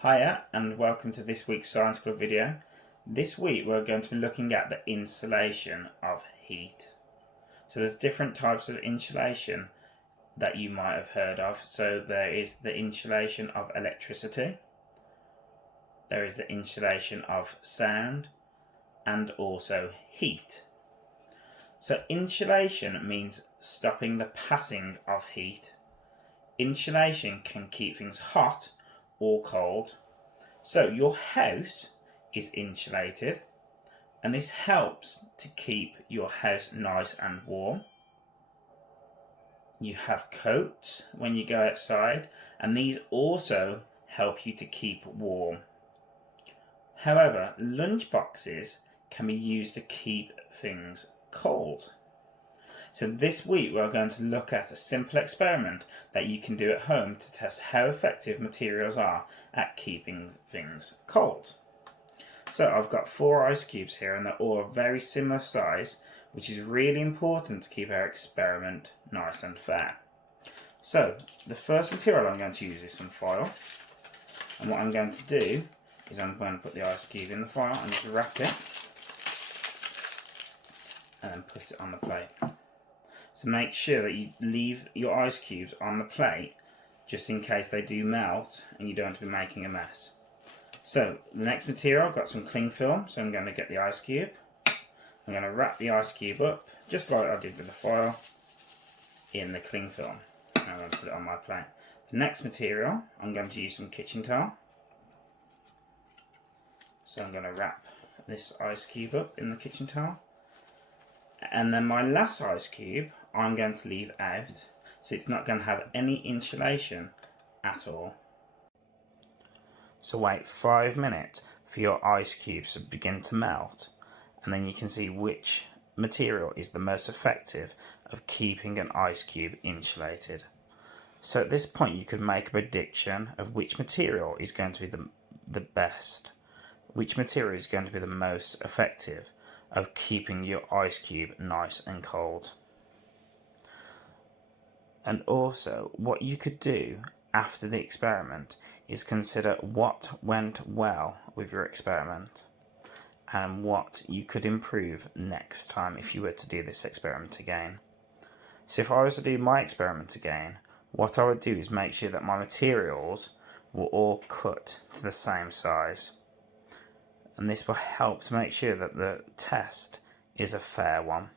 Hiya and welcome to this week's Science Club video. This week we're going to be looking at the insulation of heat. So there's different types of insulation that you might have heard of. So there is the insulation of electricity, there is the insulation of sound, and also heat. So insulation means stopping the passing of heat. Insulation can keep things hot or cold. So your house is insulated, and this helps to keep your house nice and warm. You have coats when you go outside, and these also help you to keep warm. However, lunch boxes can be used to keep things cold. So this week we're going to look at a simple experiment that you can do at home to test how effective materials are at keeping things cold. So I've got 4 ice cubes here, and they're all a very similar size, which is really important to keep our experiment nice and fair. So the first material I'm going to use is some foil, and what I'm going to do is I'm going to put the ice cube in the foil and just wrap it and then put it on the plate. So make sure that you leave your ice cubes on the plate just in case they do melt and you don't want to be making a mess. So the next material, I've got some cling film, so I'm going to get the ice cube. I'm going to wrap the ice cube up just like I did with the foil in the cling film. And I'm going to put it on my plate. The next material, I'm going to use some kitchen towel. So I'm going to wrap this ice cube up in the kitchen towel. And then my last ice cube I'm going to leave out, so it's not going to have any insulation at all. So wait 5 minutes for your ice cubes to begin to melt, and then you can see which material is the most effective of keeping an ice cube insulated. So at this point you could make a prediction of which material is going to be the best, which material is going to be the most effective of keeping your ice cube nice and cold. And also, what you could do after the experiment is consider what went well with your experiment and what you could improve next time if you were to do this experiment again. So if I was to do my experiment again, what I would do is make sure that my materials were all cut to the same size. And this will help to make sure that the test is a fair one.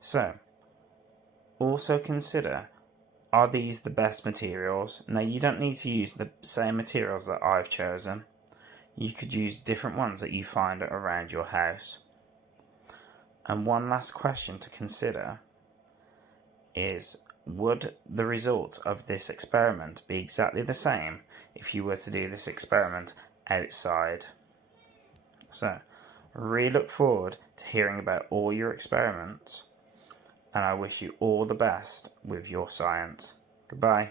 So, also consider, are these the best materials? Now you don't need to use the same materials that I've chosen. You could use different ones that you find around your house. And one last question to consider is, would the result of this experiment be exactly the same if you were to do this experiment outside? So, really look forward to hearing about all your experiments, and I wish you all the best with your science. Goodbye.